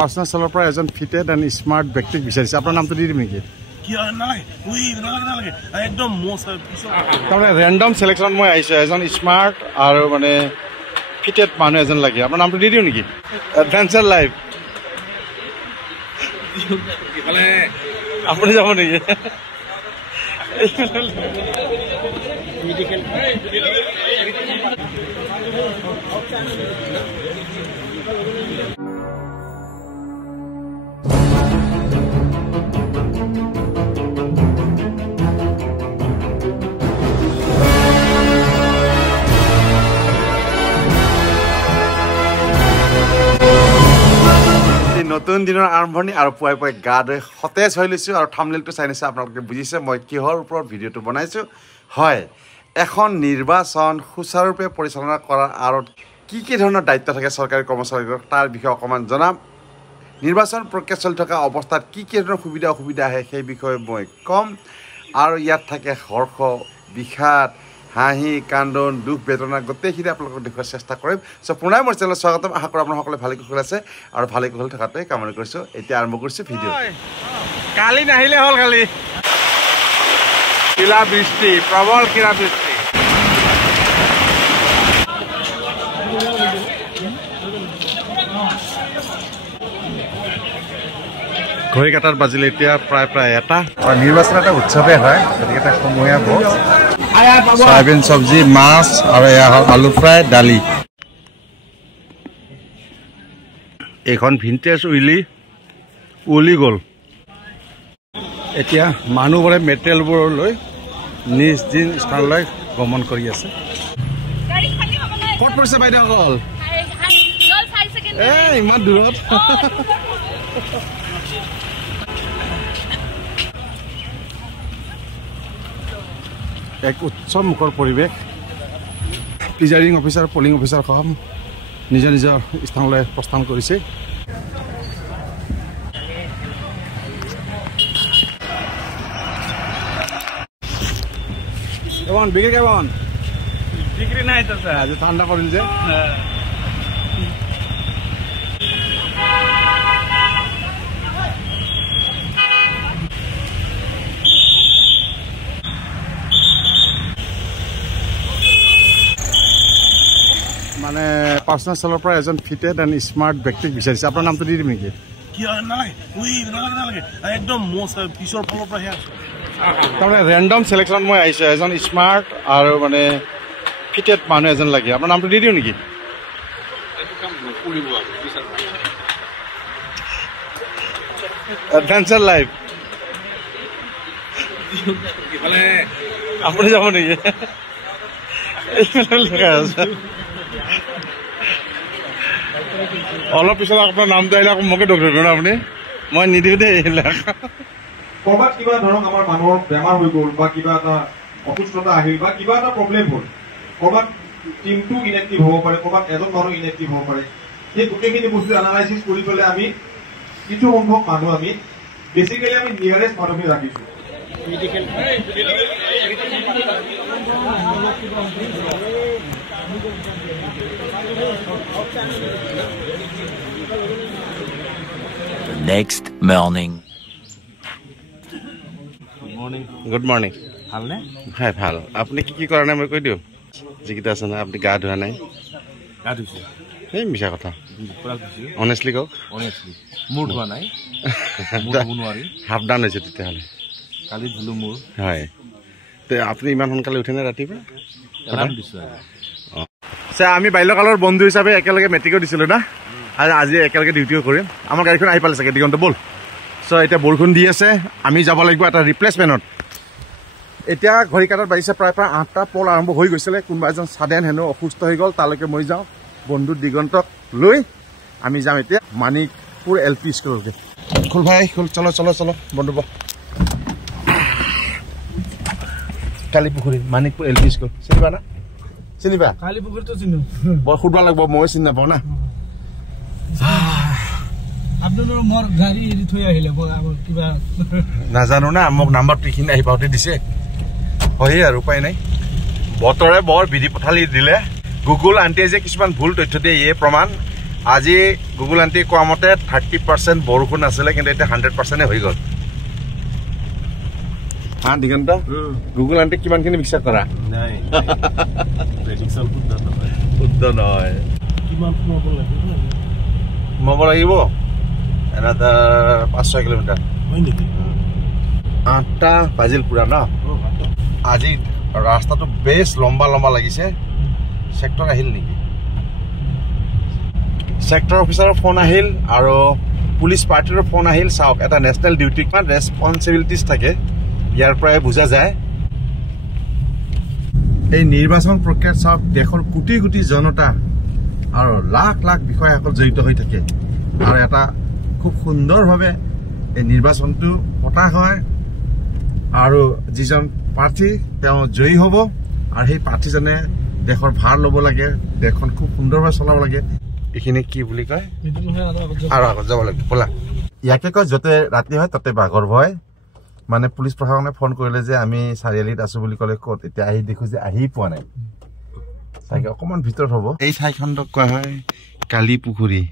Personal চেলৰ পৰা এজন ফিটেড এণ্ড স্মাৰ্ট ব্যক্তিক বিচাৰিছে আপোনাৰ নামটো দি দিম নেকি তাৰমানে ৰেণ্ডম চিলেকশ্যনত মই আহিছোঁ এজন স্মাৰ্ট আৰু মানে ফিটেড মানুহ এজন লাগে আপোনাৰ নামটো দি দিওঁ নেকি এডভেঞ্চাৰ লাইফ আপুনি যাব নেকি নতুন দিনৰ আৰম্ভণি আৰু পুৱাই পুৱাই গা ধুই সতেজ হৈ লৈছোঁ আৰু থাম্বনেইলটো চাই নিছে আপোনালোকে বুজিছে মই কিহৰ ওপৰত ভিডিঅ'টো বনাইছোঁ হয় এখন নিৰ্বাচন সুচাৰুৰূপে পৰিচালনা কৰাৰ আঁৰত কি ধৰণৰ দায়িত্ব থাকে চৰকাৰী কৰ্মচাৰীৰ তাৰ বিষয়ে অকণমান জনাম নিৰ্বাচন প্ৰক্ৰিয়া চলি থকা অৱস্থাত কি ধৰণৰ সুবিধা অসুবিধা আহে সেই বিষয়ে মই ক'ম আৰু ইয়াত থাকে হৰ্ষ বিষাদ হাঁহি কান্দন দুখ বেদনা গোটেইখিনি আপোনালোকক দেখুৱাৰ চেষ্টা কৰিম চ' পুনৰ মোৰ চেনেলত স্বাগতম আশা কৰোঁ আপোনালোকে ভালে কুশল আছে আৰু ভালে কুশল থকাটোৱে কামনা কৰিছোঁ এতিয়া আৰম্ভ কৰিছোঁ ভিডিঅ' কালি নাহিলে হ'ল কালি শিলা বৃষ্টি প্ৰবল শিলা বৃষ্টি ঘড়ী কাটাত বাজিলে এতিয়া প্ৰায় এটা নিৰ্বাচন এটা উৎসৱে হয় গতিকে এটা সমূহীয়া ভোজ সয়াবিন চব্জি মাছ আৰু এয়া হ'ল আলু ফ্ৰাই দালি এইখন ভিনটেজ উলি গ'ল এতিয়া মানুহবোৰে মেটেৰিয়েলবোৰলৈ নিজ দিন স্থানলৈ গমন কৰি আছে ক'ত পৰিছে বাইদেউসকল ইমান দূৰত এক উৎসৱ মুখৰ পৰিৱেশ প্ৰিজাইডিং অফিচাৰ পলিং অফিচাৰ সহ নিজৰ নিজৰ স্থানলৈ প্ৰস্থান কৰিছে বিক্ৰী নাই আজি ঠাণ্ডা কৰিল যে মানে পাৰ্চনেল চেলৰ পৰা এজন ফিটেড এণ্ড স্মাৰ্ট ব্যক্তিক বিচাৰিছে আপোনাৰ নামটো দি দিম নেকি তাৰমানে ৰেণ্ডম চিলেকশ্যনত মই আহিছোঁ এজন স্মাৰ্ট আৰু মানে ফিটেড মানুহ এজন লাগে আপোনাৰ নামটো দি দিওঁ নেকি এডভেঞ্চাৰ লাইফ আপুনি যাব নেকি অলপ পিছত আপোনাৰ নামটো আহিলে আকৌ মোকে দুখ ধৰিব ন আপুনি মই নিদিওঁ দেই এইবিলাক কৰবাত কিবা ধৰক আমাৰ মানুহৰ বেমাৰ হৈ গ'ল বা কিবা এটা অসুস্থতা আহিল বা কিবা এটা প্ৰব্লেম হ'ল কৰবাত টিমটো ইনএক্টিভ হ'ব পাৰে কৰবাত এজন মানুহ ইনএক্টিভ হ'ব পাৰে সেই গোটেইখিনি বস্তু এনালাইচিছ কৰি পেলাই আমি কিছু সংখ্যক মানুহ আমি বেচিকেলি আমি নিয়াৰেষ্ট মানুহখিনি ৰাখিছোঁ Next morning. Good morning. ভালনে? হয় ভাল আপুনি কি কৰা নাই মই কৈ দিওঁ যিকেইটা আছে নহয় আপুনি গা ধোৱা নাই গা ধুইছে এই মিছা কথা অনেষ্টলি কওক মোৰ ধোৱা নাই হাফ ডাউন হৈছে তেতিয়াহ'লে কালি ধুলো মোৰ হয় তে আপুনি ইমান সোনকালে উঠেনে ৰাতিপুৱা আমি বাল্যকালৰ বন্ধু হিচাপে একেলগে মেট্ৰিকো দিছিলোঁ না আৰু আজি একেলগে ডিউটিও কৰিম আমাৰ গাড়ীখন আহি পালে চাগে দিগন্ত ব'ল চ' এতিয়া বৰষুণ দি আছে আমি যাব লাগিব এটা ৰিপ্লেচমেণ্টত এতিয়া ঘড়ী কাটাত বাজিছে প্ৰায় 8টা পল আৰম্ভ হৈ গৈছিলে কোনোবা এজন চাডেন হেনো অসুস্থ হৈ গ'ল তালৈকে মই যাওঁ বন্ধু দিগন্তক লৈ আমি যাম এতিয়া মানিকপুৰ LP স্কুললৈকে খোল ভাই খোল চলো চলো চলো বন্ধু কালিপুখুৰী মানিকপুৰ LP স্কুল চিনিবা না চিনিবা কালিপুখুৰীটো চিনো বৰ সুধবা লাগিব মই চিনি নাপাওঁ না আপোনালোকৰ মোৰ গাড়ী এৰি থৈ আহিলে কিবা নাজানো না মোক নাম্বাৰটো এইখিনি আহি পাওঁতে দিছে হয় আৰু উপায় নাই বতৰে বৰ বিধি পথালি দিলে গুগল আণ্টিয়ে যে কিছুমান ভুল তথ্য দিয়ে এই প্ৰমাণ আজি গুগল আণ্টি কোৱা মতে 30% বৰষুণ আছিলে কিন্তু এতিয়া 100% হৈ গ'ল হা দিগন্ত গুগল আণ্টি কিমানখিনি বিশ্বাস কৰা নাই প্ৰেডিকচন শুদ্ধ নহয় কিমান সোমাব লাগিব এটা 5-6 কিলোমিটাৰ হয় নেকি 8টা বাজিল পুৰা ন আজি ৰাস্তাটো বেছ লম্বা লম্বা লাগিছে সেক্টৰ আহিল নেকি সেক্টৰ অফিচাৰৰ ফোন আহিল আৰু পুলিচ পাৰ্টিৰ ফোন আহিল চাওক এটা নেশ্যনেল ডিউটি কিমান ৰেছপন্সিবিলিটিজ থাকে ইয়াৰ পৰাই বুজা যায় এই নিৰ্বাচন প্ৰক্ৰিয়াত চাওক দেশৰ কোটি কোটি জনতা আৰু লাখ লাখ বিষয়াসকল জড়িত হৈ থাকে আৰু এটা খুব সুন্দৰভাৱে এই নিৰ্বাচনটো পতা হয় আৰু যিজন প্ৰাৰ্থী তেওঁ জয়ী হ'ব আৰু সেই প্ৰাৰ্থীজনে দেশৰ ভাৰ ল'ব লাগে দেশখন খুব সুন্দৰভাৱে চলাব লাগে এইখিনি কি বুলি কয় আৰু আগত যাব লাগে ব'লা ইয়াকে কয় য'তে ৰাতি হয় তাতে বাঘৰ ভয় মানে পুলিচ প্ৰশাসনে ফোন কৰিলে যে আমি চাৰিআলিত আছো বুলি ক'লে ক'ত এতিয়া আহি দেখো যে আহি পোৱা নাই তাকে অকণমান ভিতৰত হ'ব এই ঠাইখনক কোৱা হয় কালি পুখুৰী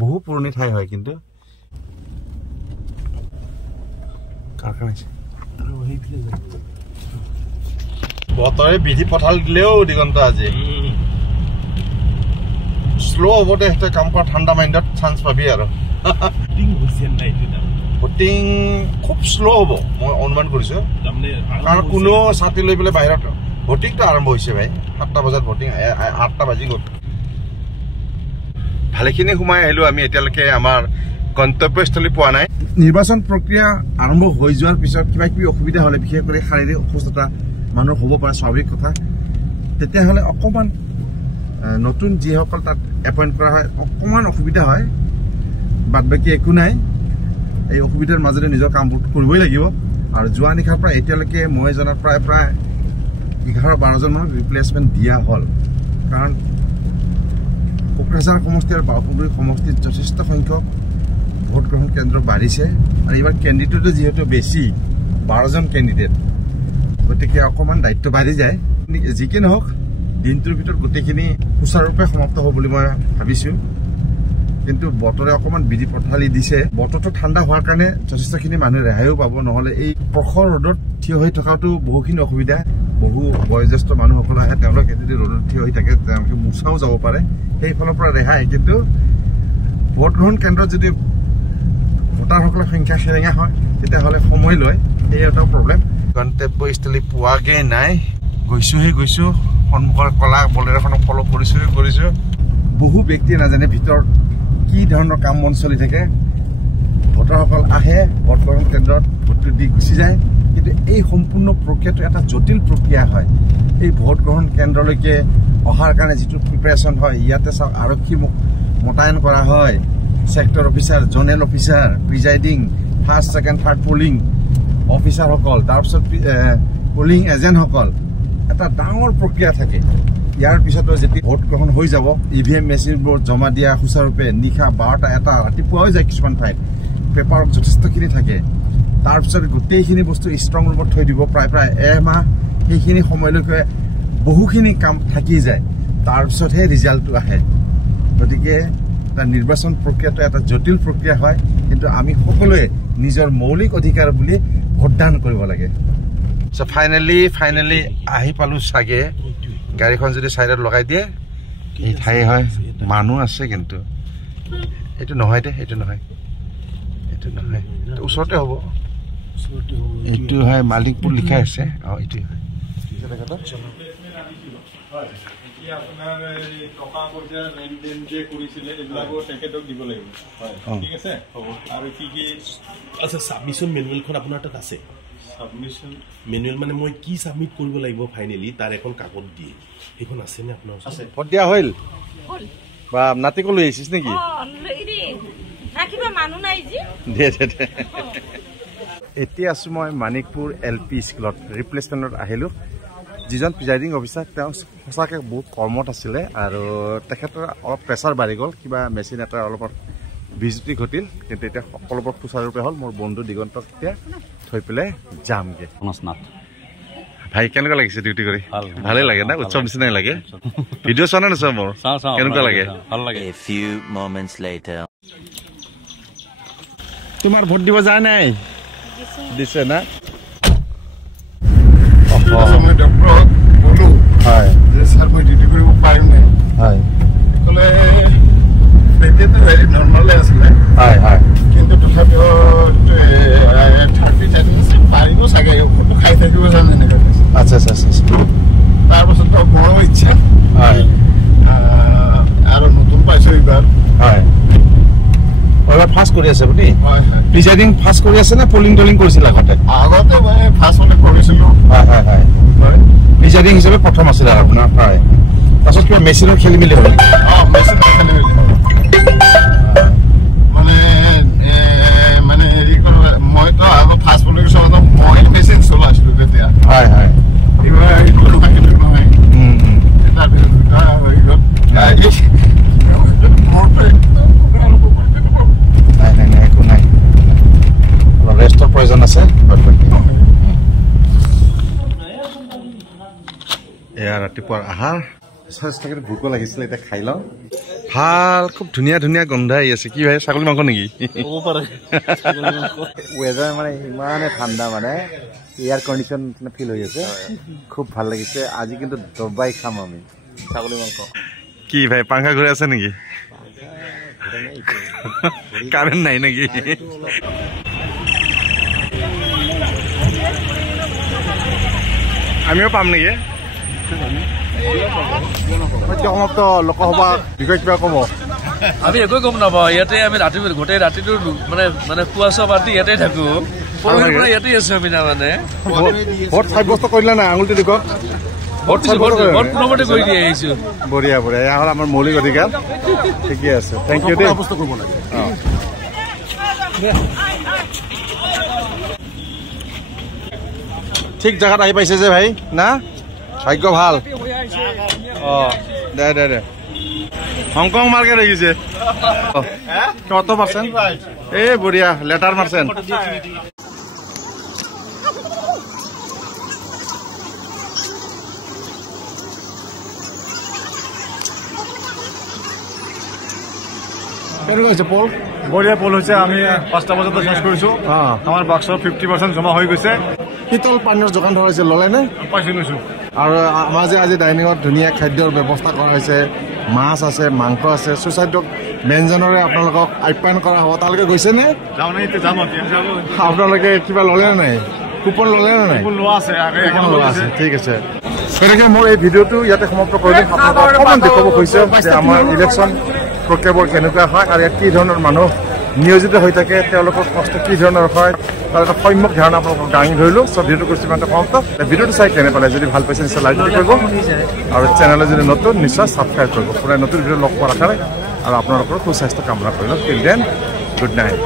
বহু পুৰণি ঠাই হয় কিন্তু বতৰে বিধি পঠাল দিলেও দিগন্ত আজি শ্ল' হ'ব দে সেইটো কাম কৰা ঠাণ্ডা মাইণ্ডত চান্স পাবি আৰু ভোটিং খুব শ্ল' হ'ব মই অনুমান কৰিছো কাৰণ কোনো ছাতি লৈ পেলাই বাহিৰত ভোটিংটো আৰম্ভ হৈছে ভাই 7টা বজাত ভোটিং 8টা বাজি গ'ল ভালেখিনি সোমাই আহিলো আমি এতিয়ালৈকে আমাৰ গন্তব্যস্থলী পোৱা নাই নিৰ্বাচন প্ৰক্ৰিয়া আৰম্ভ হৈ যোৱাৰ পিছত কিবা কিবি অসুবিধা হ'লে বিশেষ কৰি শাৰীৰিক অসুস্থতা মানুহৰ হ'ব পাৰে স্বাভাৱিক কথা তেতিয়াহ'লে অকণমান নতুন যিসকল তাত এপইণ্ট কৰা হয় অকণমান অসুবিধা হয় বাদ বাকী একো নাই এই অসুবিধাৰ মাজতে নিজৰ কামবোৰ কৰিবই লাগিব আৰু যোৱা নিশাৰ পৰা এতিয়ালৈকে মই জনাত প্ৰায় 11-12জন মানক ৰিপ্লেচমেণ্ট দিয়া হ'ল কাৰণ কোকৰাঝাৰ সমষ্টি আৰু বাওপুখুৰী সমষ্টিত যথেষ্ট সংখ্যক ভোট গ্ৰহণ কেন্দ্ৰ বাঢ়িছে আৰু এইবাৰ কেণ্ডিডেটো যিহেতু বেছি 12জন কেণ্ডিডেট গতিকে অকণমান দায়িত্ব বাঢ়ি যায় যি কি নহওক দিনটোৰ ভিতৰত গোটেইখিনি সুচাৰুৰূপে সমাপ্ত হ'ব বুলি মই ভাবিছোঁ কিন্তু বতৰে অকণমান বিধি পথালি দিছে বতৰটো ঠাণ্ডা হোৱাৰ কাৰণে যথেষ্টখিনি মানুহে ৰেহাইও পাব নহ'লে এই প্ৰখৰ ৰ'দত থিয় হৈ থকাটো বহুখিনি অসুবিধা বহু বয়োজ্যেষ্ঠ মানুহসকল আহে তেওঁলোকে যদি ৰ'দত থিয় হৈ থাকে তেওঁলোকে মোচাও যাব পাৰে সেইফালৰ পৰা ৰেহাই কিন্তু ভোটগ্ৰহণ কেন্দ্ৰত যদি ভোটাৰসকলৰ সংখ্যা সেৰেঙা হয় তেতিয়াহ'লে সময় লয় সেই এটা প্ৰব্লেম গন্তব্যস্থলী পোৱাগে নাই গৈছোঁ সন্মুখৰ কলা বলেৰখনক ফল' কৰিছোঁ বহু ব্যক্তিয়ে নাজানে ভিতৰত কি ধৰণৰ কাম বন চলি থাকে ভোটাৰসকল আহে ভোটগ্ৰহণ কেন্দ্ৰত ভোটটো দি গুচি যায় কিন্তু এই সম্পূৰ্ণ প্ৰক্ৰিয়াটো এটা জটিল প্ৰক্ৰিয়া হয় এই ভোটগ্ৰহণ কেন্দ্ৰলৈকে অহাৰ কাৰণে যিটো প্ৰিপেৰেশ্যন হয় ইয়াতে চাওক আৰক্ষী মোতায়েন কৰা হয় sector officer zonal officer presiding first second third polling অফিচাৰসকল তাৰপিছত পলিং এজেণ্টসকল এটা ডাঙৰ প্ৰক্ৰিয়া থাকে ইয়াৰ পিছতো যেতিয়া ভোট গ্ৰহণ হৈ যাব EVM মেচিনবোৰ জমা দিয়া সুচাৰুৰূপে নিশা 12টা 1টা ৰাতিপুৱাও যায় কিছুমান ঠাইত পেপাৰত যথেষ্টখিনি থাকে তাৰপিছত গোটেইখিনি বস্তু ষ্ট্ৰং ৰুমত থৈ দিব প্ৰায় এমাহ সেইখিনি সময়লৈকে বহুখিনি কাম থাকি যায় তাৰপিছতহে ৰিজাল্টটো আহে গতিকে এটা নিৰ্বাচন প্ৰক্ৰিয়াটো এটা জটিল প্ৰক্ৰিয়া হয় কিন্তু আমি সকলোৱে নিজৰ মৌলিক অধিকাৰ বুলি ভোটদান কৰিব লাগে চ' ফাইনেলি আহি পালোঁ চাগে গাড়ীখন যদি চাইডত লগাই দিয়ে এই ঠাই হয় মানুহ আছে কিন্তু এইটো নহয় ওচৰতে হ'ব এইটো হয় মালিকপুৰ লিখা আছে এইটোৱে হয় সাবমিশন মেনুৱেলখন আপোনাৰ তাত আছে মেনুৱেল মানে মই কি সাবমিট কৰিব লাগিব ফাইনেলি তাৰ এখন কাগজ দিয়ে সেইখন আছে নে আপোনাৰ আছে ভোট দিয়া হ'ল বা নাতিকো লৈ আহিছিস নেকি এতিয়া আছোঁ মই মানিকপুৰ LP স্কুলত ৰিপ্লেচমেণ্টত আহিলোঁ যিজন প্ৰিজাইডিং অফিচাৰ তেওঁ সঁচাকৈ বহুত কৰ্মত আছিলে আৰু তেখেতৰ অলপ প্ৰেছাৰ বাঢ়ি গ'ল কিবা মেচিন এটা অলপমান বিজুতি ঘটিল কিন্তু এতিয়া সকলোবোৰ সুচাৰুৰূপে হ'ল মোৰ বন্ধু দিগন্তক এতিয়া থৈ পেলাই যামগৈ ভাই কেনেকুৱা লাগিছে ডিউটি কৰি ভালেই লাগে না উৎসৱ নিচিনাই লাগে ভিডিঅ' চোৱা নে নোচোৱা মোৰ কেনেকুৱা লাগে ভাল লাগে A few moments later. তোমাৰ ভোট দিব যায় নাই দিছে না মই ডক্টৰক বলো হয় যে স্যাৰ মই ডিউটি কৰিব পাৰিম নাই হয় ক'লে তেতিয়াতো হেৰি নৰ্মালে আছিলে হয় হয় কিন্তু তথাপিও 30 পাৰিব চাগে ঔষধটো খাই থাকিব জানে এনেকৈ আচ্ছা আচ্ছা আচ্ছা তাৰপাছত বৰ ইচ্ছা হয় আৰু নতুন পাইছোঁ এইবাৰ হয় এবাৰ ফাৰ্ষ্ট কৰি আছে আপুনি হয় হয় প্ৰিজাইডিং ফাৰ্ষ্ট কৰি আছে নে পলিং টলিং কৰিছিল আগতে আগতে মই ফাৰ্ষ্ট মানে কৰিছিলোঁ হয় হয় হয় হয় প্ৰিজাইডিং হিচাপে প্ৰথম আছিলে আপোনাৰ হয় তাৰপিছত কিবা মেচিনৰ খেলি মেলি হ'ল মেচিন খেলি মেলি মানে হেৰি কৰিলে মইতো আগত ফাৰ্ষ্ট পলিউশ্যন মই মেচিন চলাইছিলোঁ তেতিয়া হয় হয় এইবাৰ এইটো নহয় তাৰপিছত হৈ গ'ল নাই নাই নাই একো নাই অলপ ৰেষ্টৰ প্ৰয়োজন আছে এয়া ৰাতিপুৱাৰ আহাৰ স্বাস্থ্যকে ভোকো লাগিছিলে এতিয়া খাই লওঁ ভাল খুব ধুনীয়া ধুনীয়া গন্ধ আহি আছে কি ভাই ছাগলী মাংস নেকি ৱেডাৰ মানে ইমানে ঠাণ্ডা মানে এয়াৰ কণ্ডিশ্যন ফিল হৈ আছে খুব ভাল লাগিছে আজি কিন্তু দবাই খাম আমি ছাগলী মাংস কি ভাই পাংখা ঘূৰি আছে নেকি কাৰেণ্ট নাই নেকি আমিও পাম নেকি সমাপ্ত লোকসভা বিষয়ে কিবা ক'ব আমি একোৱে গম নাপাওঁ ইয়াতে আমি ৰাতি গোটেই ৰাতিটো মানে মানে খোৱা চোৱা পাতি ইয়াতে থাকো পৰহিৰ পৰা ইয়াতে আছো আমি তাৰমানে ভোট সাব্যস্ত কৰিলে নাই আঙুলিটো দেখুৱাওক ভোট পুনমতে কৰি দি আহিছো বঢ়িয়া বঢ়িয়া এয়া হ'ল আমাৰ মৌলিক অধিকাৰ ঠিকে আছে থেংক ইউ দেই ঠিক জেগাত আহি পাইছে যে ভাই না ভাগ্য ভাল দে দে দে হংকং মার্কেট হয়ে গেছে কত পার্সেন্ট এ বঢ়িয়া লেটার মারছেন বঢ়িয়া পোল হৈছে আমি 5টা বজাতে শেষ কৰিছো আমাৰ বাক্সৰ 50% জমা হৈ গৈছে শীতল পানীৰ যোগান ধৰা হৈছে ল'লে নে পাইছো লৈছো আৰু আমাৰ যে আজি ডাইনিঙত ধুনীয়া খাদ্যৰ ব্যৱস্থা কৰা হৈছে মাছ আছে মাংস আছে সুস্বাদু ব্যঞ্জনেৰে আপোনালোকক আপ্যায়ন কৰা হ'ব তালৈকে গৈছে নে যাওঁ নাই এতিয়া যাম আপোনালোকে কিবা ল'লে নে নাই কুপন ল'লে নে নাই লোৱা আছে ঠিক আছে গতিকে মোৰ এই ভিডিঅ'টো ইয়াতে সমাপ্ত কৰিম আপোনালোকক অকণমান দেখুৱাব খুজিছোঁ যে আমাৰ ইলেকশ্যন প্ৰক্ৰিয়াবোৰ কেনেকুৱা হয় আৰু ইয়াত কি ধৰণৰ মানুহ নিয়োজিত হৈ থাকে তেওঁলোকৰ কষ্ট কি ধৰণৰ হয় তাৰ এটা সম্যক ধাৰণা আপোনালোকক দাঙি ধৰিলোঁ চব ভিডিঅ'টো কৰিছোঁ ইমানতে সমাপ্ত ভিডিঅ'টো চাই কেনে পালে যদি ভাল পাইছে নিশ্চয় লাইক কৰিব আৰু চেনেলে যদি নতুন নিশ্চয় ছাবস্ক্ৰাইব কৰিব পুৰা নতুন ভিডিঅ' লগ পোৱাৰ আশাৰে আৰু আপোনালোকৰ সুস্বাস্থ্য কামনা কৰিলোঁ টিল দেন গুড নাইট